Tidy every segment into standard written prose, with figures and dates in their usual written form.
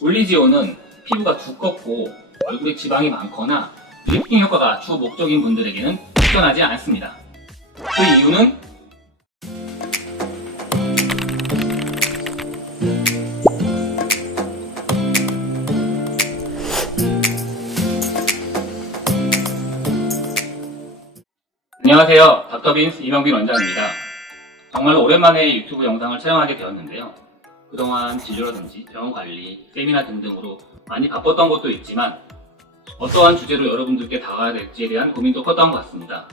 올리지오는 피부가 두껍고 얼굴에 지방이 많거나 리프팅 효과가 주 목적인 분들에게는 추천하지 않습니다. 그 이유는 안녕하세요. 닥터빈스 이명빈 원장입니다. 정말로 오랜만에 유튜브 영상을 촬영하게 되었는데요. 그동안 진료라든지 병원 관리, 세미나 등등으로 많이 바빴던 것도 있지만 어떠한 주제로 여러분들께 다가가야 될지에 대한 고민도 컸던 것 같습니다.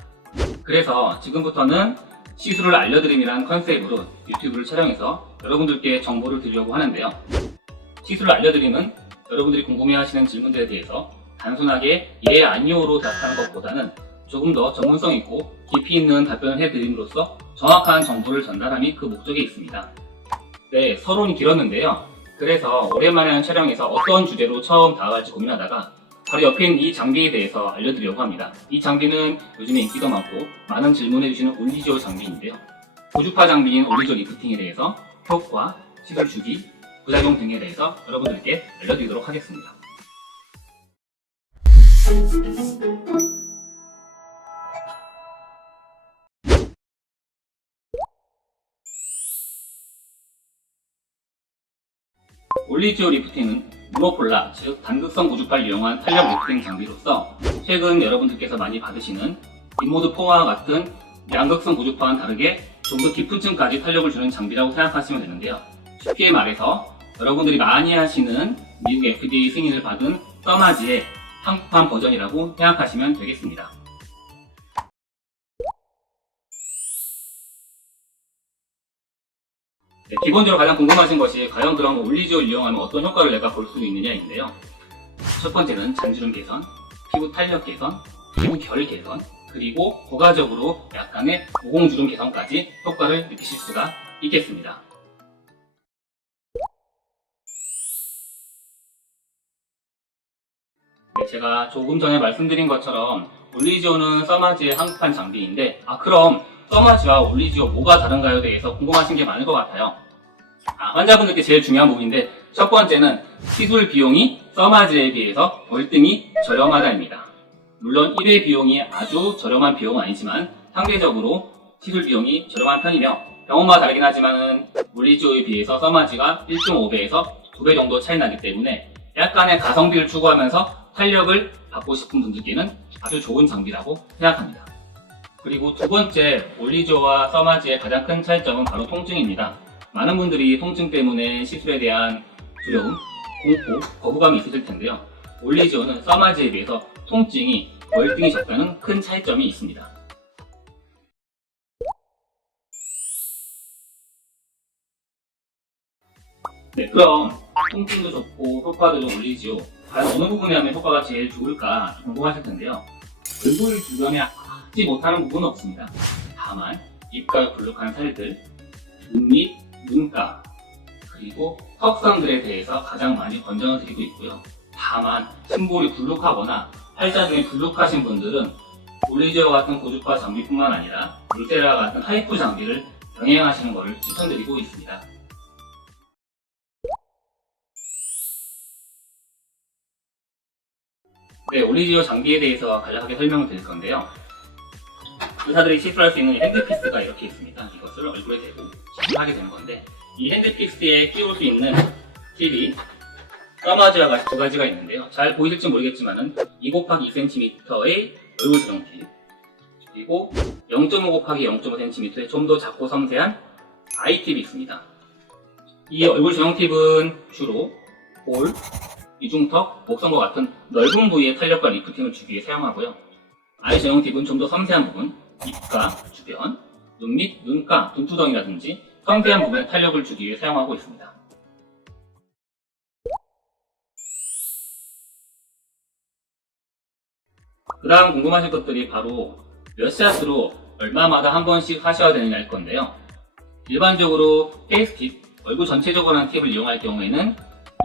그래서 지금부터는 시술을 알려드림이라는 컨셉으로 유튜브를 촬영해서 여러분들께 정보를 드리려고 하는데요. 시술을 알려드림은 여러분들이 궁금해하시는 질문들에 대해서 단순하게 예, 아니오로 답하는 것보다는 조금 더 전문성 있고 깊이 있는 답변을 해드림으로써 정확한 정보를 전달함이 그 목적에 있습니다. 네, 서론이 길었는데요. 그래서 오랜만에 하는 촬영에서 어떤 주제로 처음 다가갈지 고민하다가 바로 옆에 있는 이 장비에 대해서 알려드리려고 합니다. 이 장비는 요즘에 인기가 많고 많은 질문해주시는 올리지오 장비인데요. 고주파 장비인 올리지오 리프팅에 대해서 효과, 시술 주기, 부작용 등에 대해서 여러분들께 알려드리도록 하겠습니다. 올리지오 리프팅은 모노폴라, 즉 단극성 고주파를 이용한 탄력 리프팅 장비로서 최근 여러분들께서 많이 받으시는 인모드 폼과 같은 양극성 고주파와는 다르게 좀 더 깊은 층까지 탄력을 주는 장비라고 생각하시면 되는데요. 쉽게 말해서 여러분들이 많이 하시는 미국 FDA 승인을 받은 써마지의 한국판 버전이라고 생각하시면 되겠습니다. 네, 기본적으로 가장 궁금하신 것이 과연 그럼 올리지오를 이용하면 어떤 효과를 내가 볼 수 있느냐인데요. 첫 번째는 잔주름 개선, 피부 탄력 개선, 피부 결 개선, 그리고 부가적으로 약간의 모공주름 개선까지 효과를 느끼실 수가 있겠습니다. 네, 제가 조금 전에 말씀드린 것처럼 올리지오는 써마지의 한국판 장비인데 그럼 써마지와 올리지오 뭐가 다른가요에 대해서 궁금하신 게 많을 것 같아요. 환자분들께 제일 중요한 부분인데 첫 번째는 시술 비용이 써마지에 비해서 월등히 저렴하다입니다. 물론 1회 비용이 아주 저렴한 비용은 아니지만 상대적으로 시술 비용이 저렴한 편이며 병원마다 다르긴 하지만 올리지오에 비해서 써마지가 1.5배에서 2배 정도 차이 나기 때문에 약간의 가성비를 추구하면서 탄력을 받고 싶은 분들께는 아주 좋은 장비라고 생각합니다. 그리고 두 번째, 올리지오와 써마지의 가장 큰 차이점은 바로 통증입니다. 많은 분들이 통증 때문에 시술에 대한 두려움, 공포, 거부감이 있으실 텐데요. 올리지오는 써마지에 비해서 통증이 월등히 적다는 큰 차이점이 있습니다. 네, 그럼 통증도 좋고 효과도 좀 올리지오. 과연 어느 부분에 하면 효과가 제일 좋을까 궁금하실 텐데요. 얼굴 주변에 하지 못하는 부분은 없습니다. 다만 입가에 불룩한 살들, 눈 밑, 눈가, 그리고 턱선들에 대해서 가장 많이 권장을 드리고 있고요. 다만 심볼이 불룩하거나 팔자중에 불룩하신 분들은 올리지오 같은 고주파 장비뿐만 아니라 울테라 같은 하이프 장비를 병행하시는 것을 추천드리고 있습니다. 네, 올리지오 장비에 대해서 간략하게 설명을 드릴 건데요. 의사들이 시술할 수 있는 핸드피스가 이렇게 있습니다. 이것을 얼굴에 대고 시술하게 되는 건데 이 핸드피스에 끼울 수 있는 팁이 써마지와 같이 두 가지가 있는데요. 잘 보이실지 모르겠지만은 2 곱하기 2cm의 얼굴 조정 팁, 그리고 0.5 곱하기 0.5cm의 좀 더 작고 섬세한 아이 팁이 있습니다. 이 얼굴 조정 팁은 주로 볼, 이중턱, 목선과 같은 넓은 부위의 탄력과 리프팅을 주기 위해 사용하고요. 아이 전용 팁은 좀 더 섬세한 부분, 입가 주변, 눈 밑, 눈가, 눈두덩이라든지 섬세한 부분에 탄력을 주기 위해 사용하고 있습니다. 그 다음 궁금하실 것들이 바로 몇 샷으로 얼마마다 한 번씩 하셔야 되느냐일 건데요. 일반적으로 페이스 팁, 얼굴 전체적으로 하는 팁을 이용할 경우에는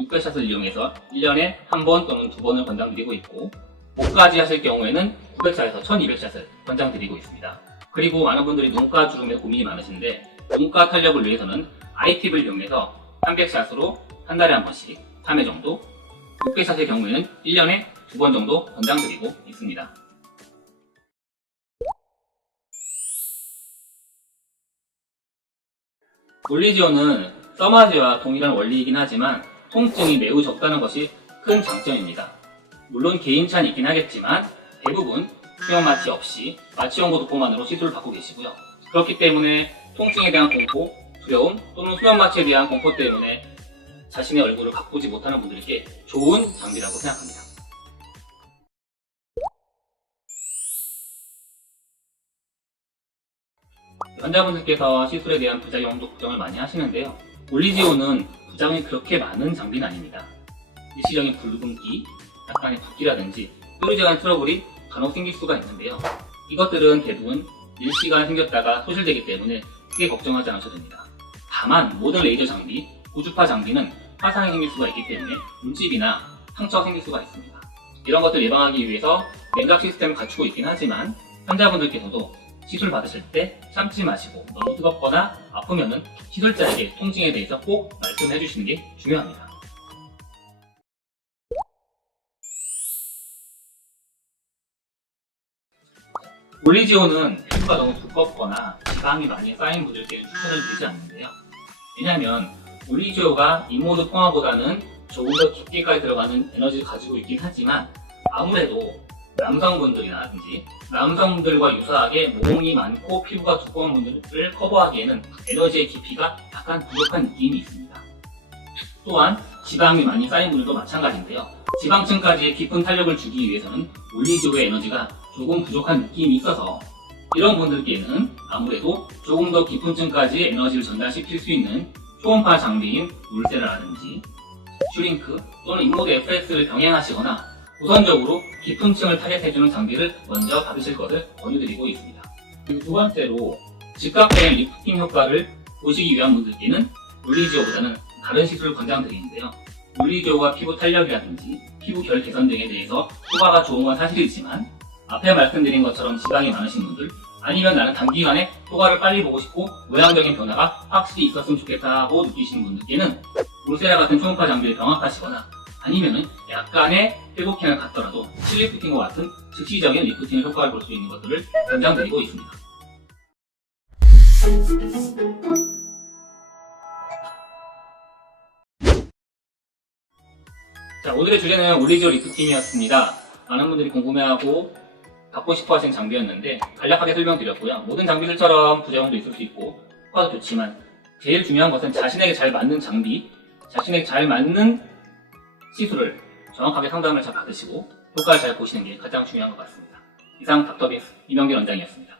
600샷을 이용해서 1년에 한 번 또는 2번을 권장드리고 있고 목까지 하실 경우에는 900샷에서 1200샷을 권장드리고 있습니다. 그리고 많은 분들이 눈가 주름에 고민이 많으신데 눈가 탄력을 위해서는 아이팁을 이용해서 300샷으로 한 달에 한 번씩 3회 정도, 600샷의 경우에는 1년에 2번 정도 권장드리고 있습니다. 올리지오는 써마제와 동일한 원리이긴 하지만 통증이 매우 적다는 것이 큰 장점입니다. 물론 개인차는 있긴 하겠지만 대부분 수면 마취 없이 마취용고 도포만으로 시술을 받고 계시고요. 그렇기 때문에 통증에 대한 공포, 두려움 또는 수면 마취에 대한 공포 때문에 자신의 얼굴을 가꾸지 못하는 분들께 좋은 장비라고 생각합니다. 환자분들께서 시술에 대한 부작용도 걱정을 많이 하시는데요. 올리지오는 부작용이 그렇게 많은 장비는 아닙니다. 일시적인 붉은기, 약간의 붓기라든지 뾰루지간 트러블이 간혹 생길 수가 있는데요. 이것들은 대부분 일시간 생겼다가 소실되기 때문에 크게 걱정하지 않으셔도 됩니다. 다만 모든 레이저 장비, 고주파 장비는 화상이 생길 수가 있기 때문에 물집이나 상처가 생길 수가 있습니다. 이런 것들 예방하기 위해서 냉각 시스템을 갖추고 있긴 하지만 환자분들께서도 시술 받으실 때 참지 마시고 너무 뜨겁거나 아프면은 시술자에게 통증에 대해서 꼭 말씀해 주시는 게 중요합니다. 올리지오는 피부가 너무 두껍거나 지방이 많이 쌓인 분들께는 추천을 드리지 않는데요. 왜냐하면 올리지오가 인모드 포화보다는 조금 더 깊게까지 들어가는 에너지를 가지고 있긴 하지만 아무래도 남성분들이라든지 남성들과 유사하게 모공이 많고 피부가 두꺼운 분들을 커버하기에는 에너지의 깊이가 약간 부족한 느낌이 있습니다. 또한 지방이 많이 쌓인 분들도 마찬가지인데요. 지방층까지 깊은 탄력을 주기 위해서는 올리지오의 에너지가 조금 부족한 느낌이 있어서 이런 분들께는 아무래도 조금 더 깊은 층까지 에너지를 전달시킬 수 있는 초음파 장비인 울세라라든지 슈링크 또는 인모드 FX를 병행하시거나 우선적으로 깊은 층을 타겟해주는 장비를 먼저 받으실 것을 권유드리고 있습니다. 그리고 두 번째로 즉각적인 리프팅 효과를 보시기 위한 분들께는 올리지오보다는 다른 시술을 권장드리는데요. 올리지오가 피부 탄력이라든지 피부 결 개선 등에 대해서 효과가 좋은 건 사실이지만 앞에 말씀드린 것처럼 지방이 많으신 분들 아니면 나는 단기간에 효과를 빨리 보고 싶고 모양적인 변화가 확실히 있었으면 좋겠다고 느끼시는 분들께는 울세라 같은 초음파 장비를 병합하시거나 아니면은 약간의 회복행을 갖더라도 실리프팅과 같은 즉시적인 리프팅 효과를 볼 수 있는 것들을 권장드리고 있습니다. 자, 오늘의 주제는 올리지오 리프팅이었습니다. 많은 분들이 궁금해하고 갖고 싶어 하시는 장비였는데 간략하게 설명드렸고요. 모든 장비들처럼 부작용도 있을 수 있고 효과도 좋지만 제일 중요한 것은 자신에게 잘 맞는 장비, 자신에게 잘 맞는 시술을 정확하게 상담을 잘 받으시고 효과를 잘 보시는 게 가장 중요한 것 같습니다. 이상 닥터빈스 이명길 원장이었습니다.